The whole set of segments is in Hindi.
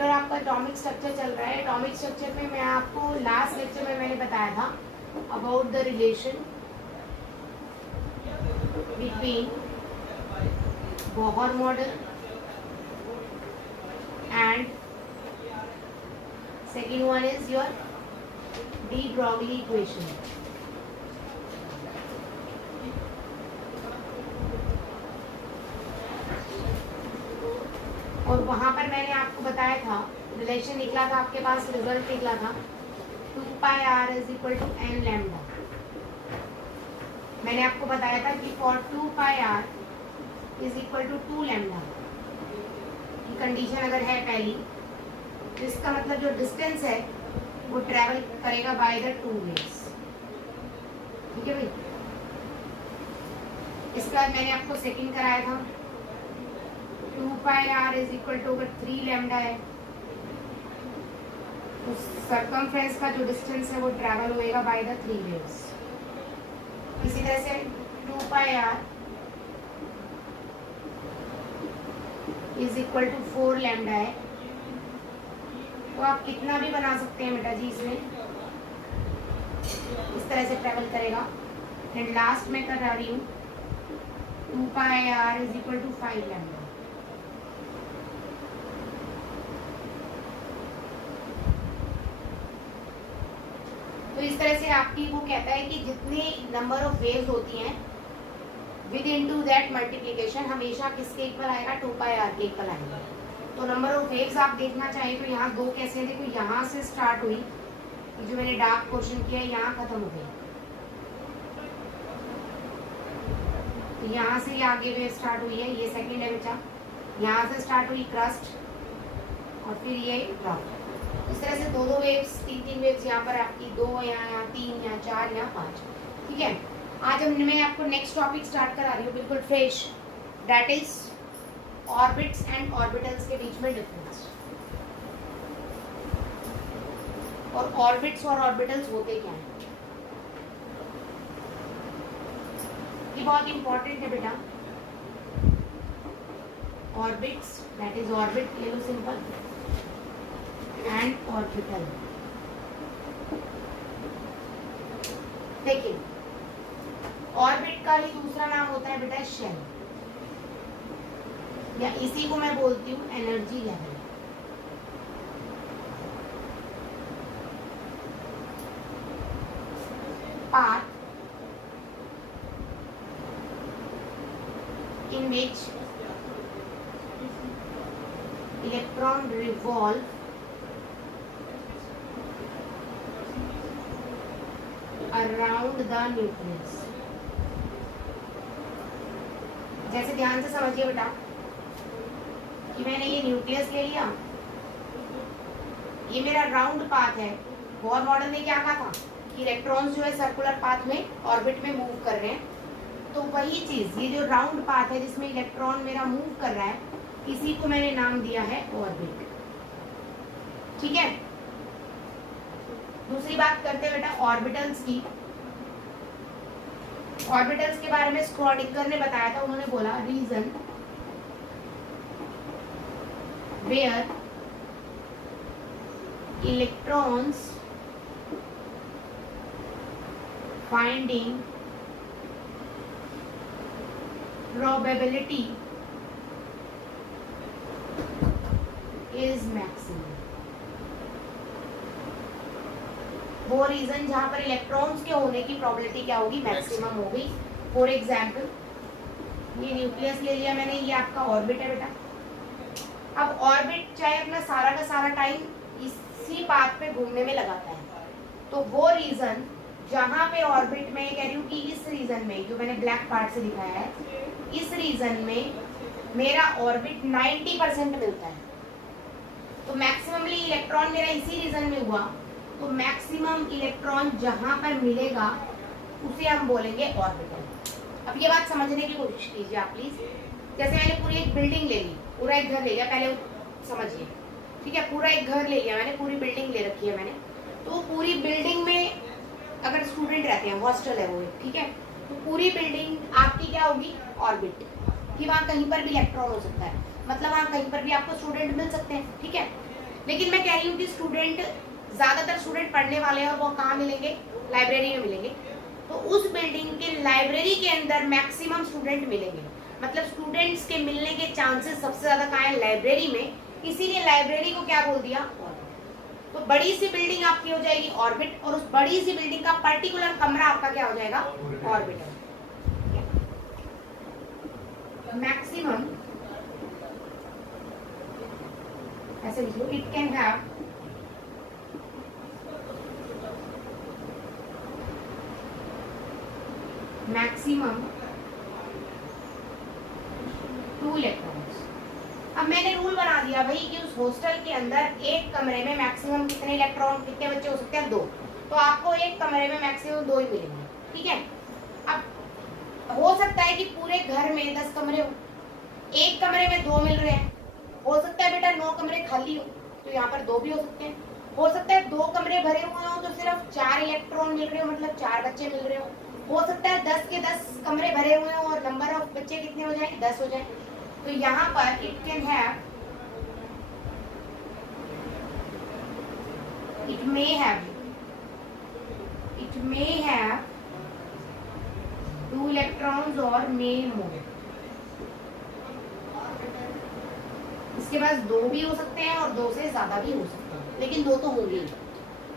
चैप्टर आपका एटॉमिक स्ट्रक्चर चल रहा है। एटॉमिक स्ट्रक्चर में मैं आपको लास्ट लेक्चर में मैंने बताया था about the relation between Bohr model and second one is your de Broglie equation. और वहां पर मैंने आपको बताया था रिलेशन निकला था, आपके पास रिजल्ट निकला था 2πr is equal to n lambda. मैंने आपको बताया था कि for 2πr is equal to 2 lambda की कंडीशन अगर है पहली, तो इसका मतलब जो डिस्टेंस है वो ट्रेवल करेगा बाय द टू वेज। ठीक है भाई। इसके बाद मैंने आपको सेकंड कराया था 2πr इज इक्वल टू अगर 3 लैम्डा है तो सर्कमफ्रेंस का जो डिस्टेंस है वो ट्रैवल होएगा बाय द 3 वेव्स। इसी तरह से 2πr is equal to 4 lambda है, तो आप कितना भी बना सकते हैं बेटा जी, इसमें इस तरह से ट्रैवल करेगा। एंड लास्ट में कर रही हूँ 2πr is equal to 5 lambda. तो इस तरह से आपकी वो कहता है कि जितनी नंबर ऑफ वेव्स होती हैं विद इनटू दैट मल्टीप्लिकेशन हमेशा किसके इक्वल आएगा, 2πr के इक्वल आएगा। तो नंबर ऑफ वेव्स आप देखना चाहें तो यहाँ दो कैसे, देखो यहाँ से स्टार्ट हुई, जो मैंने डार्क क्वेश्चन किया है यहाँ खत्म हो गई, तो यहाँ से ये आगे वेव स्टार्ट हुई है, ये सेकेंड है बचा, यहाँ से स्टार्ट हुई क्रस्ट और फिर ये ड्रॉप। इस तरह से दो वेव्स, तीन वेव्स यहाँ पर आपकी, दो यहाँ 3 यहाँ 4 यहाँ 5। ठीक है। आज मैं आपको नेक्स्ट टॉपिक स्टार्ट करा रही हूँ बिल्कुल fresh, that is orbits and orbitals के बीच में डिफरेंस। और ऑर्बिट्स और ऑर्बिटल्स होते क्या हैं, ये बहुत इंपॉर्टेंट है बेटा। ऑर्बिट्स दैट इज ऑर्बिट, ले लो सिंपल, एंड ऑर्बिटल। देखिए ऑर्बिट का ही दूसरा नाम होता है बेटा शेल, या इसी को मैं बोलती हूँ energy level. Path in which electron revolve around the nucleus। जैसे ध्यान से समझिए बेटा कि मैंने ये न्यूक्लियस ले लिया, ये मेरा राउंड पाथ है। बोहर मॉडल ने क्या कहा था कि इलेक्ट्रॉन्स जो है सर्कुलर पाथ में ऑर्बिट में मूव कर रहे हैं, तो वही चीज ये जो राउंड पाथ है जिसमें इलेक्ट्रॉन मेरा मूव कर रहा है, इसी को मैंने नाम दिया है ऑर्बिट। ठीक है। दूसरी बात करते हैं बेटा ऑर्बिटल्स की। ऑर्बिटल्स के बारे में स्क्रॉडिंगर ने बताया था, उन्होंने बोला region where electrons finding probability is maximum। वो रीजन जहां पर इलेक्ट्रॉन्स के होने की प्रोबेबिलिटी क्या होगी, मैक्सिमम होगी। फॉर एग्जाम्पल ये न्यूक्लियस ले लिया मैंने, ये आपका ऑर्बिट है बेटा। अब ऑर्बिट चाहे अपना सारा का सारा टाइम इसी पाथ पे घूमने में लगाता है, तो वो रीजन जहां पे ऑर्बिट में, कह रही हूँ कि इस रीजन में जो मैंने ब्लैक पार्ट से दिखाया है, इस रीजन में मेरा ऑर्बिट 90% मिलता है, तो मैक्सिममली इलेक्ट्रॉन मेरा इसी रीजन में हुआ, तो मैक्सिमम इलेक्ट्रॉन जहां पर मिलेगा उसे हम बोलेंगे ऑर्बिटल। अब ये बात समझने की कोशिश कीजिए आप प्लीज। जैसे मैंने पूरी एक बिल्डिंग ले ली, पूरा एक घर ले लिया, पहले समझिए। ठीक है, पूरा एक घर ले लिया मैंने, पूरी बिल्डिंग ले रखी है मैंने, तो पूरी बिल्डिंग में अगर स्टूडेंट रहते हैं, हॉस्टल है वो, ठीक है, तो पूरी बिल्डिंग आपकी क्या होगी, ऑर्बिट कि वहाँ कहीं पर भी इलेक्ट्रॉन हो सकता है, मतलब वहाँ कहीं पर भी आपको स्टूडेंट मिल सकते हैं। ठीक है, लेकिन मैं कह रही हूँ कि स्टूडेंट, ज्यादातर स्टूडेंट पढ़ने वाले हैं और वो कहाँ मिलेंगे, लाइब्रेरी में मिलेंगे। तो उस बिल्डिंग के लाइब्रेरी के अंदर मैक्सिमम स्टूडेंट मिलेंगे, मतलब स्टूडेंट्स के मिलने के चांसेस सबसे ज्यादा कहाँ है, लाइब्रेरी में। इसीलिए लाइब्रेरी को क्या बोल दिया, ऑर्बिट। तो बड़ी सी बिल्डिंग आपकी हो जाएगी ऑर्बिट, और उस बड़ी सी बिल्डिंग का पर्टिकुलर कमरा आपका क्या हो जाएगा, ऑर्बिटल। मैक्सिमम, ऐसे लिखो, it can have maximum 2 electrons. अब मैंने रूल बना दिया भाई कि उस हॉस्टल के अंदर एक कमरे में मैक्सिमम कितने इलेक्ट्रॉन, कितने बच्चे हो सकते हैं, 2। तो आपको एक कमरे में मैक्सिमम 2 ही मिलेंगे, ठीक है। अब हो सकता है कि पूरे घर में 10 कमरे हो, एक कमरे में 2 मिल रहे हैं। हो सकता है बेटा 9 कमरे खाली हो, तो यहाँ पर 2 भी हो सकते हैं। हो सकता है 2 कमरे भरे हुए हो तो सिर्फ 4 इलेक्ट्रॉन मिल रहे हो, मतलब 4 बच्चे मिल रहे हो सकता है 10 के 10 कमरे भरे हुए हो और नंबर ऑफ बच्चे कितने हो जाए, 10 हो जाए। तो यहाँ पर it can have, it may have 2 electrons और मे मोर। इसके पास 2 भी हो सकते हैं और 2 से ज्यादा भी हो सकते हैं, लेकिन 2 तो होंगे।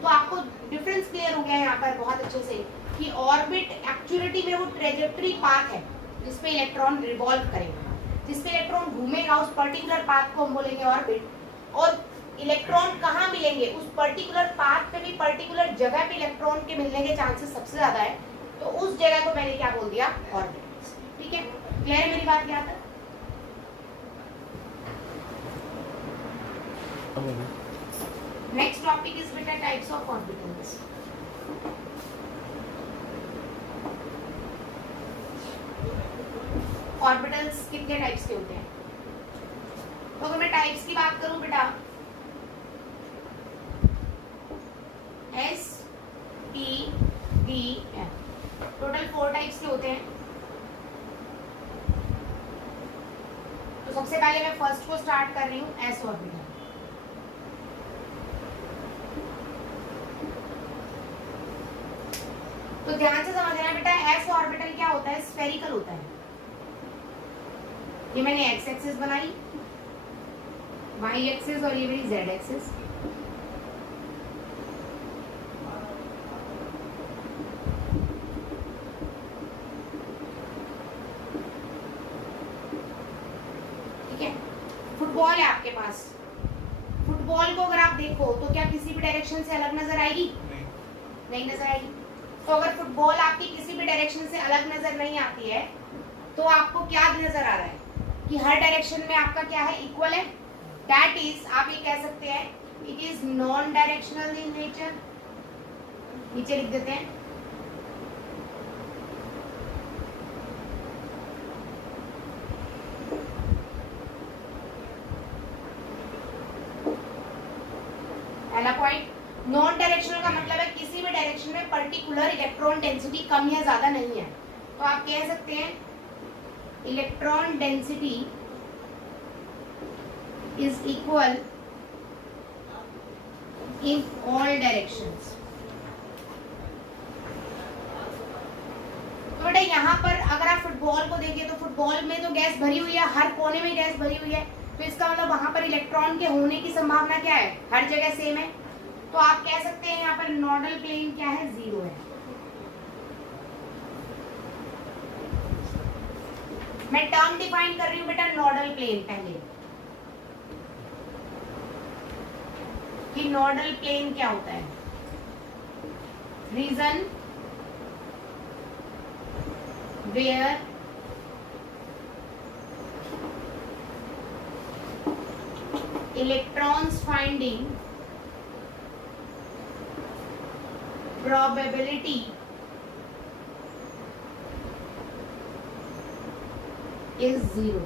तो आपको डिफरेंस क्लियर हो गया यहाँ पर बहुत अच्छे से कि ऑर्बिट एक्चुअलिटी में वो ट्रेजेक्टरी पाथ है जिसपे इलेक्ट्रॉन रिवॉल्व करेगा, जिसपे इलेक्ट्रॉन घूमेगा, उस पर्टिकुलर पाथ को हम बोलेंगे ऑर्बिट। और इलेक्ट्रॉन कहाँ मिलेंगे, उस पर्टिकुलर पाथ पे भी पर्टिकुलर जगह पे इलेक्ट्रॉन के मिलने के चांसेस सबसे ज्यादा है, तो उस जगह को मैंने क्या बोल दिया, ऑर्बिट। ठीक है, क्लियर है मेरी बात यहाँ तक? नेक्स्ट टॉपिक इज बेटा टाइप्स ऑफ ऑर्बिटल्स। ऑर्बिटल्स कितने टाइप्स के होते हैं? तो अगर मैं टाइप्स की बात करूं बेटा, S P D F, total 4 types के होते हैं। तो सबसे पहले मैं फर्स्ट को स्टार्ट कर रही हूँ, S ऑर्बिटल। तो ध्यान से समझना बेटा, S ऑर्बिटल क्या होता है, स्फेरिकल होता है। ये मैंने एक्स एक्सिस बनाई, वाई एक्सिस और ये मेरी जेड एक्सिस। ठीक है, फुटबॉल है आपके पास। फुटबॉल को अगर आप देखो तो क्या किसी भी डायरेक्शन से अलग नजर आएगी? नहीं नजर आएगी। तो अगर फुटबॉल आपकी किसी भी डायरेक्शन से अलग नजर नहीं आती है तो आपको क्या नजर आ रहा है कि हर डायरेक्शन में आपका क्या है, इक्वल है। दैट इज, आप ये कह सकते हैं, it is non directional in nature. नीचे लिख देते हैं, पहला पॉइंट। नॉन डायरेक्शनल का मतलब है किसी भी डायरेक्शन में पर्टिकुलर इलेक्ट्रॉन डेंसिटी कम या ज्यादा नहीं है। तो आप कह सकते हैं electron density is equal in all directions। तो बेटा यहाँ पर अगर आप फुटबॉल को देखिए तो फुटबॉल में तो गैस भरी हुई है, हर कोने में गैस भरी हुई है। तो इसका मतलब वहां पर इलेक्ट्रॉन के होने की संभावना क्या है, हर जगह सेम है। तो आप कह सकते हैं यहाँ पर नोडल प्लेन क्या है, 0 है। मैं टर्म डिफाइन कर रही हूँ बेटा, नोडल प्लेन पहले कि नोडल प्लेन क्या होता है। Region where electrons finding probability is 0।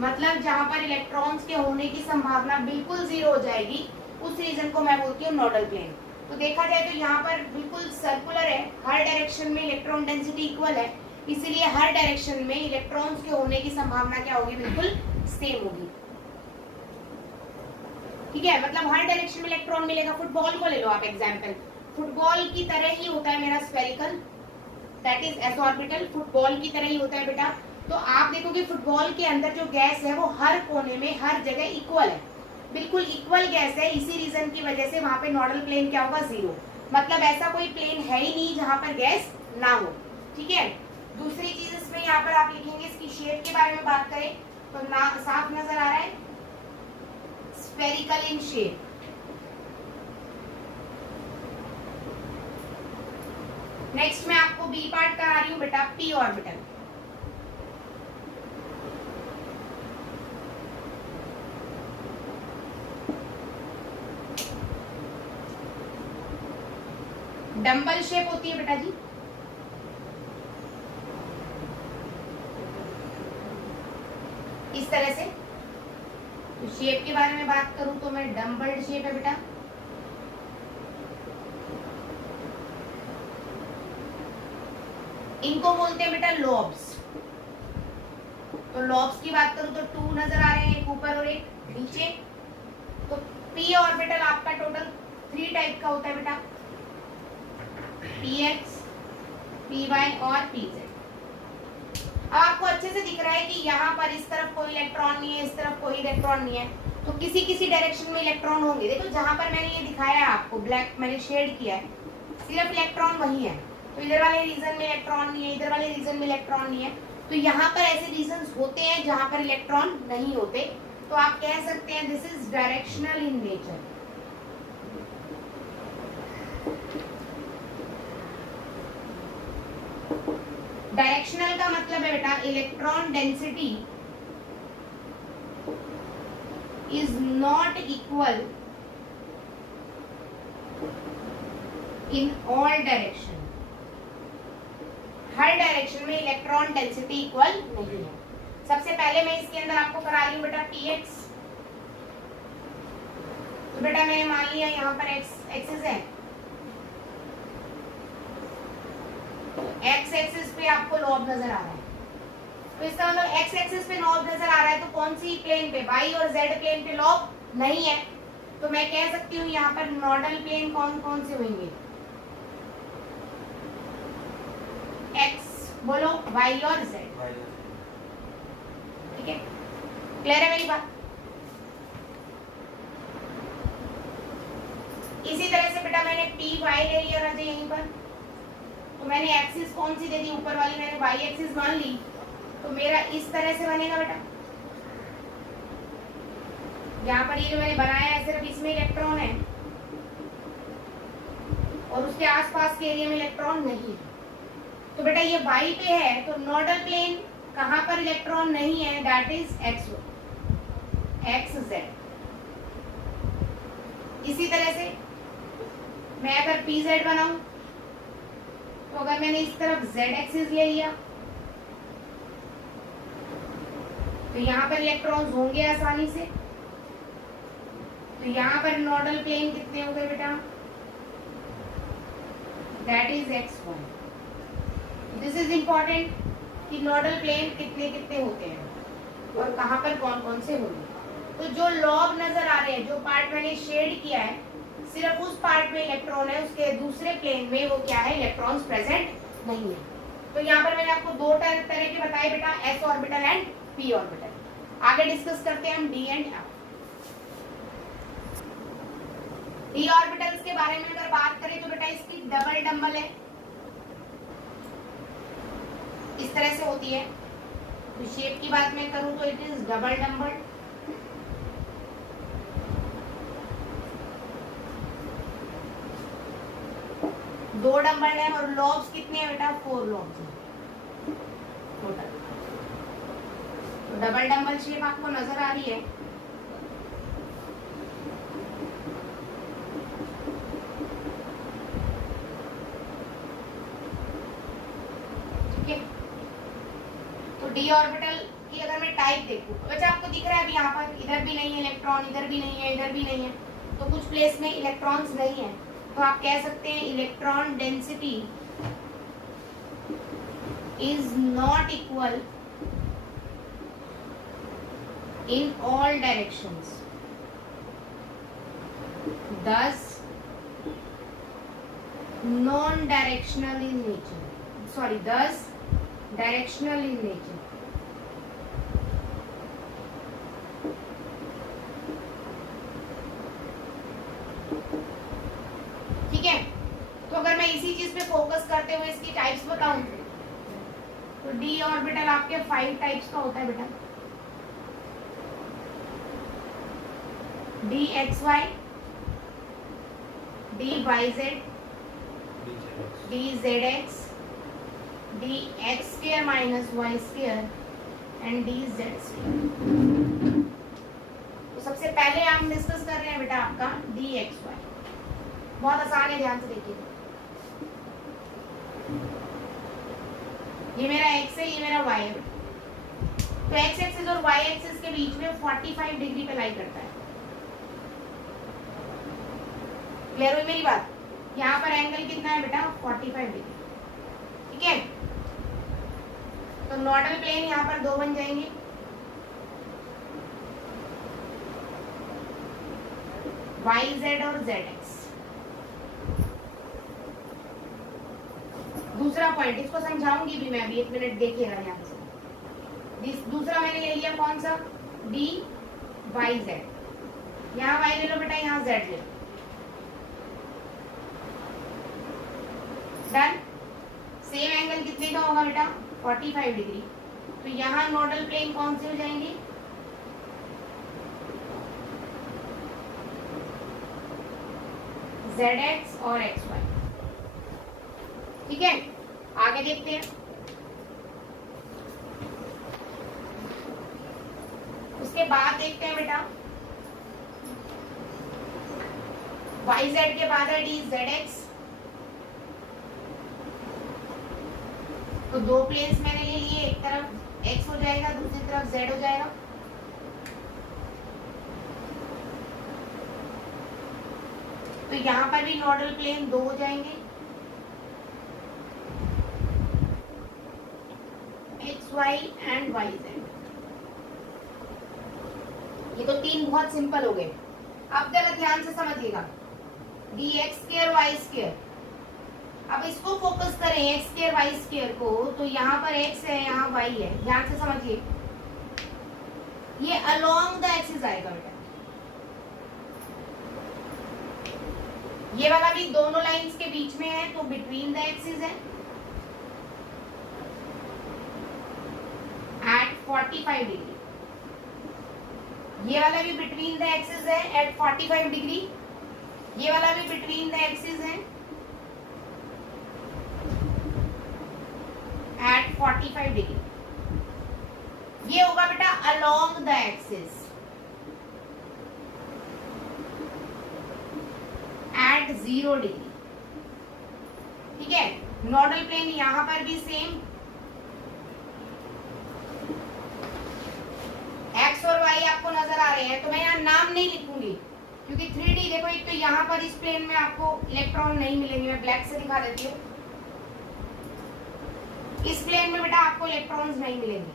मतलब जहां पर इलेक्ट्रॉन्स के होने की संभावना बिल्कुल 0 हो जाएगी, उस रीजन को मैं बोलती हूँ नोडल प्लेन। तो देखा जाए तो यहाँ पर बिल्कुल सर्कुलर है, हर डायरेक्शन में इलेक्ट्रॉन डेंसिटी इक्वल है, इसीलिए हर डायरेक्शन में इलेक्ट्रॉन्स के होने की संभावना क्या होगी, बिल्कुल सेम होगी। ठीक है, मतलब हर डायरेक्शन में इलेक्ट्रॉन मिलेगा। फुटबॉल को ले लो आप एग्जांपल, फुटबॉल की तरह ही होता है मेरा spherical, that is S orbital, football की तरह ही होता है बेटा। तो आप देखोगे फुटबॉल के अंदर जो गैस है वो हर कोने में हर जगह इक्वल है, बिल्कुल इक्वल गैस है। इसी रीजन की वजह से वहां पे नोडल प्लेन क्या होगा, जीरो, मतलब ऐसा कोई प्लेन है ही नहीं जहां पर गैस ना हो। ठीक है, दूसरी चीज इसमें यहाँ पर आप लिखेंगे, इसकी शेप के बारे में बात करें तो ना साफ नजर आ रहा है, स्फेरिकल इन शेप। नेक्स्ट मैं आपको बी पार्ट करा रही हूँ बेटा, पी ऑर्बिटल। डंबल शेप होती है बेटा जी, इस तरह से। तो शेप के बारे में बात करूं तो मैं डम्बल्ड शेप है बेटा। इनको बोलते हैं बेटा लॉब्स। तो लॉब्स की बात करूं तो 2 नजर आ रहे हैं, एक ऊपर और एक नीचे। तो पी ऑर्बिटल आपका टोटल 3 टाइप का होता है बेटा, px, py और pz। अब आपको अच्छे से दिख रहा है कि यहाँ पर इस तरफ कोई इलेक्ट्रॉन नहीं है, इस तरफ कोई इलेक्ट्रॉन नहीं है, तो किसी किसी डायरेक्शन में इलेक्ट्रॉन होंगे। देखो जहां पर मैंने ये दिखाया है आपको, ब्लैक मैंने शेड किया है, सिर्फ इलेक्ट्रॉन वही है। तो इधर वाले रीजन में इलेक्ट्रॉन नहीं है, इधर वाले रीजन में इलेक्ट्रॉन नहीं है। तो यहाँ पर ऐसे रीजन होते हैं जहां पर इलेक्ट्रॉन नहीं होते, तो आप कह सकते हैं this is directional in nature. Directional का मतलब है बेटा electron density is not equal in all direction. Her direction में इलेक्ट्रॉन डेंसिटी इक्वल नहीं है। सबसे पहले मैं इसके अंदर आपको करा रही हूँ बेटा px। तो बेटा मैंने मान लिया यहाँ पर एक्सिस है, एक्स एक्सिस पे आपको लॉब नजर आ रहा है। तो इसका मतलब एक्स एक्सिस पे लॉब नजर आ रहा है, तो कौन सी प्लेन पे, वाई और जेड प्लेन पे लॉब नहीं है। तो मैं कह सकती हूँ यहाँ पर नोडल प्लेन कौन कौन से होंगे, एक्स बोलो, वाई और जेड। ठीक है, क्लियर है मेरी बात। इसी तरह से बेटा मैंने पी वाई ले लिया राजा यहीं पर, तो मैंने एक्सिस कौन सी दे दी, ऊपर वाली मैंने वाई एक्सिस मान ली, तो मेरा इस तरह से बनेगा बेटा। यहाँ पर ये जो मैंने बनाया है सिर्फ इसमें इलेक्ट्रॉन है और उसके आसपास के एरिया में इलेक्ट्रॉन नहीं है। तो बेटा ये वाई पे है, तो नोडल प्लेन कहाँ पर इलेक्ट्रॉन नहीं है, दैट इज एक्स जेड। इसी तरह से मैं अगर पी जेड बनाऊं, तो अगर मैंने इस तरफ z एक्सिस ले लिया तो यहाँ पर इलेक्ट्रॉन्स होंगे आसानी से। तो यहाँ पर नोडल प्लेन कितने होंगे बेटा, that is x1। This is important कि नोडल प्लेन कितने कितने होते हैं और कहाँ पर कौन कौन से होंगे। तो जो लॉब नजर आ रहे हैं, जो पार्ट मैंने शेड किया है, सिर्फ उस पार्ट में इलेक्ट्रॉन है, उसके दूसरे प्लेन में वो क्या है, इलेक्ट्रॉन्स प्रेजेंट नहीं है। तो यहाँ पर मैंने आपको 2 तरह के बताए बेटा, S orbital and P orbital. आगे डिस्कस करते हैं हम D and F. D orbitals के बारे में अगर बात करें तो बेटा इसकी डबल डंबल है, इस तरह से होती है। तो शेप की बात मैं करूं तो इट इज डबल डंबल। दो डंबल है और लॉब्स कितने हैं बेटा, 4 लॉब्स हैं टोटल। तो डबल डंबल शेप आपको नजर आ रही है। ठीक है, तो डी ऑर्बिटल की अगर मैं टाइप देखूं, बच्चा आपको दिख रहा है अभी यहाँ पर इधर भी नहीं है इलेक्ट्रॉन, इधर भी नहीं है, इधर भी नहीं है, तो कुछ प्लेस में इलेक्ट्रॉन्स नहीं है। तो आप कह सकते हैं electron density is not equal in all directions. 10 non directional in nature, sorry 10 directional in nature. ठीक है, तो अगर मैं इसी चीज पे फोकस करते हुए इसकी टाइप्स बताऊं तो डी ऑर्बिटल आपके 5 टाइप्स का होता है बेटा। D x y, d y z, d z x, d x square minus y square and d z square. तो सबसे पहले हम डिस्कस कर रहे हैं बेटा आपका डी एक्स वाई। बहुत आसान है, ध्यान से देखिए। ये मेरा x है, ये मेरा y है। तो x एक्सिस और y एक्सिस के बीच में 45 डिग्री पे लाई करता है। क्लियर हुई मेरी बात? यहाँ पर एंगल कितना है बेटा? 45 डिग्री। ठीक है, तो नॉर्मल प्लेन यहाँ पर दो बन जाएंगे। YZ और ZX। दूसरा पॉइंट, इसको समझाऊंगी भी मैं अभी, 1 मिनट देखिएगा ध्यान से। दूसरा मैंने ले लिया कौन सा? D y z. यहाँ वाई ले लो बेटा, यहाँ जेड ले लो। डन। सेम एंगल कितने का होगा बेटा? 45 डिग्री। तो यहाँ नोडल प्लेन कौन से हो जाएंगे? ZX और XY। ठीक है, आगे देखते हैं। उसके बाद देखते हैं बेटा YZ के बाद है डी ZX। तो दो प्लेन्स मैंने ले लिए, एक तरफ x हो जाएगा, दूसरी तरफ z हो जाएगा। तो यहाँ पर भी नॉर्मल प्लेन दो हो जाएंगे, XY एंड YZ। ये तो तीन बहुत सिंपल हो गए। अब जरा ध्यान से समझिएगा, dx स्क्वायर y स्क्वायर। अब इसको फोकस करें x स्क्वायर y स्क्वायर को, तो यहाँ पर x है, यहाँ y है। ध्यान से समझिए, ये अलोंग द एक्सिस आएगा बेटा। ये वाला भी दोनों लाइंस के बीच में है, तो बिटवीन द एक्सिस है एट 45 डिग्री। ये वाला भी बिटवीन द एक्सिस है एट 45 डिग्री। ये वाला भी बिटवीन द एक्सिस है एट 45 डिग्री। ये होगा बेटा along the axis at 0 degree. ठीक है, नॉर्मल प्लेन यहां पर भी सेम, एक्स और वाई आपको नजर आ रहे हैं। तो मैं यहाँ नाम नहीं लिखूंगी क्योंकि 3D देखो, एक तो यहाँ पर इस प्लेन में आपको इलेक्ट्रॉन नहीं मिलेंगे। मैं ब्लैक से दिखा देती हूँ। इस प्लेन में बेटा आपको इलेक्ट्रॉन्स नहीं मिलेंगे।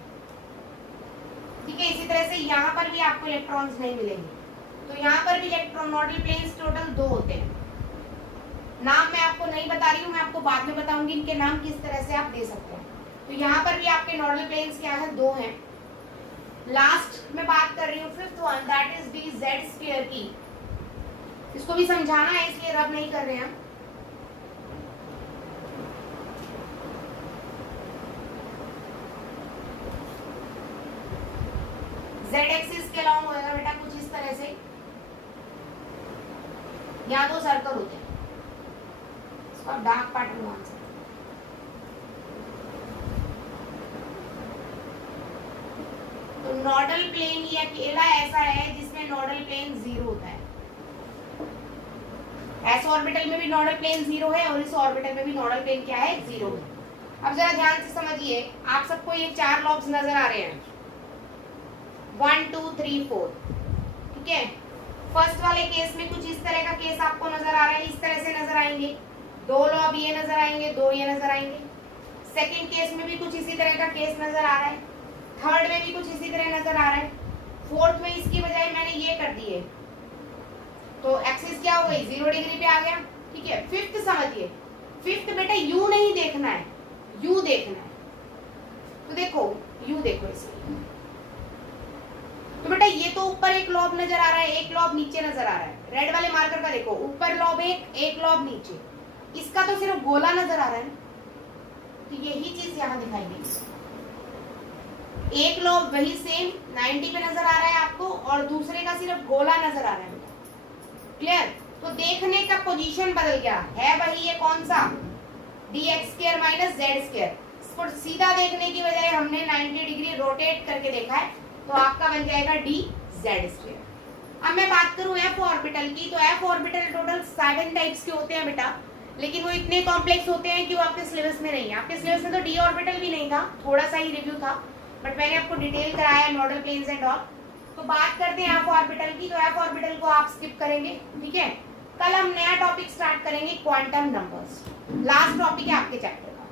ठीक है, इसी तरह से यहाँ पर भी आपको इलेक्ट्रॉन्स नहीं मिलेंगे। तो यहाँ पर भी इलेक्ट्रॉन नॉर्मल प्लेन्स टोटल दो होते हैं। नाम मैं आपको नहीं बता रही हूँ, मैं आपको बाद में बताऊंगी इनके नाम किस तरह से आप दे सकते हैं। तो यहाँ पर भी आपके नॉर्मल प्लेन्स क्या है? दो हैं। लास्ट में बात कर रही हूँ fifth one, that is D z square की। इसको भी समझाना है, इसलिए रब नहीं कर रहे हैं। जेड एक्सिस के अलाउंग होगा बेटा कुछ इस तरह से। यहाँ दो सर्कल होते हैं, इसको आप डार्क पैटर्न मान सकते हैं। तो नॉर्डल प्लेन ये अकेला ऐसा है जिसमें नॉर्डल प्लेन 0 होता है। एस ऑर्बिटल में भी नॉर्डल प्लेन 0 है और इस ऑर्बिटल में भी नॉर्डल प्लेन क्या है? 0 है। अब जरा ध्यान से समझिए, आप सबको ये 4 लॉब्स नजर आ रहे हैं, 1 2 3 4। ठीक है, फर्स्ट वाले केस में कुछ इस तरह का केस आपको नजर आ रहा है, इस तरह से नजर आएंगे। 2 लॉब ये नजर आएंगे, 2 ये नजर आएंगे। सेकंड केस में भी कुछ इसी तरह का केस नजर आ रहा है। थर्ड में भी कुछ इसी तरह नजर आ रहा है। फोर्थ में इसकी बजाय मैंने ये कर दिए, तो एक्सिस क्या हो गई, 0 डिग्री पे आ गया। ठीक है, फिफ्थ समझिए, फिफ्थ बेटा यू नहीं देखना है, यू देखना है। तो देखो यू देखो इसे, तो बेटा ये तो ऊपर एक लॉब नजर आ रहा है, एक लॉब नीचे नजर आ रहा है। रेड वाले मार्कर का देखो, ऊपर लॉब एक लॉब नीचे, इसका तो सिर्फ गोला नजर आ रहा है। तो यही चीज यहाँ दिखाई देगी, एक लॉब वही सेम 90 पे नजर आ रहा है आपको, और दूसरे का सिर्फ गोला नजर आ रहा है। क्लियर? तो देखने का पोजीशन बदल गया है, वही ये कौन सा, dx² माइनस z²। इसको सीधा देखने की बजाय हमने 90 डिग्री रोटेट करके देखा है, तो आपका बन जाएगा dz²। अब मैं बात करूं f ऑर्बिटल की, तो f ऑर्बिटल टोटल 7 टाइप्स के होते हैं बेटा, लेकिन वो इतने कॉम्प्लेक्स होते हैं कि वो आपके सिलेबस में नहीं है। आपके सिलेबस में तो d ऑर्बिटल भी नहीं था, थोड़ा सा ही रिव्यू था, बट मैंने आपको डिटेल कराया है मॉडल प्लेन्स एंड ऑल। तो बात करते हैं f ऑर्बिटल की, तो f ऑर्बिटल को आप स्किप करेंगे। ठीक है, कल हम नया टॉपिक स्टार्ट करेंगे, क्वांटम नंबर्स। लास्ट टॉपिक है आपके चैप्टर का।